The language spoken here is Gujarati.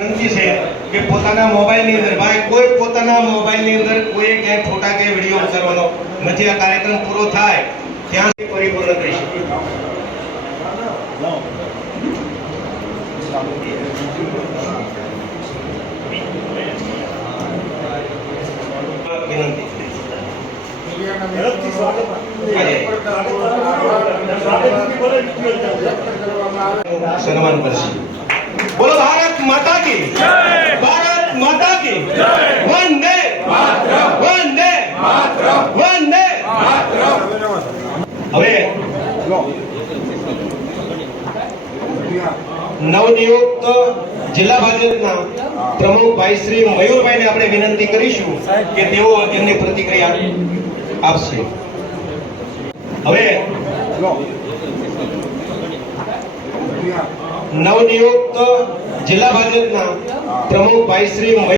વિનંતી છે કે પોતાના મોબાઈલની અંદર ભાઈ કોઈ પોતાના મોબાઈલની અંદર કોઈ ક્યાંય ફોટા કે વીડિયો ઉતારવાનો નથી. આ કાર્યક્રમ પૂરો થાય ત્યાં સુધી પરિપૂર્ણ કરીશું વિનંતી. સન્માન કરશે. બોલો ભારત માતા કી ભારત માતા કી વંદે વંદે વંદે હવે નવનિયુક્ત જિલ્લા ભાજપના પ્રમુખ ભાઈ શ્રી મયુરભાઈને આપણે વિનંતી કરીશું કે તેઓ તેમની પ્રતિક્રિયા આપશે. હવે નવનિયુક્ત જિલ્લા ભાજપના પ્રમુખ ભાઈ શ્રી